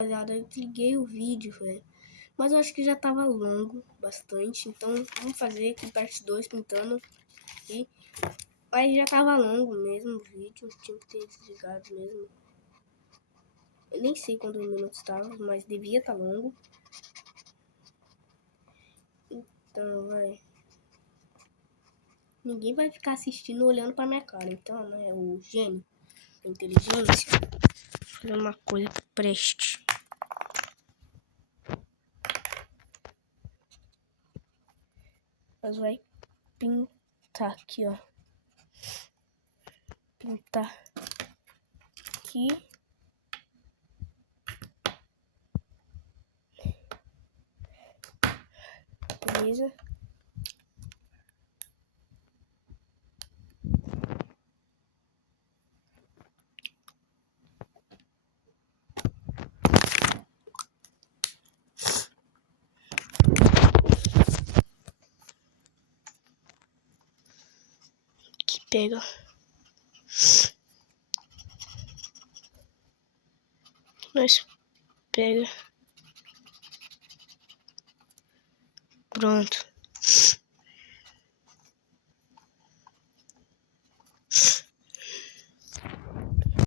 Rapaziada, eu desliguei o vídeo, velho. Mas eu acho que já tava longo bastante. Então vamos fazer aqui parte 2 pintando aqui. Mas já tava longo mesmo o vídeo. Tinha que ter desligado mesmo. Eu nem sei quantos minutos tava, mas devia estar longo. Então, velho. Ninguém vai ficar assistindo olhando pra minha cara. Então, né? O gênio, a inteligência. Fazer uma coisa que preste. Nós vai pintar aqui, ó. Pintar aqui. Beleza. Aqui pega. Nós pega. Pronto.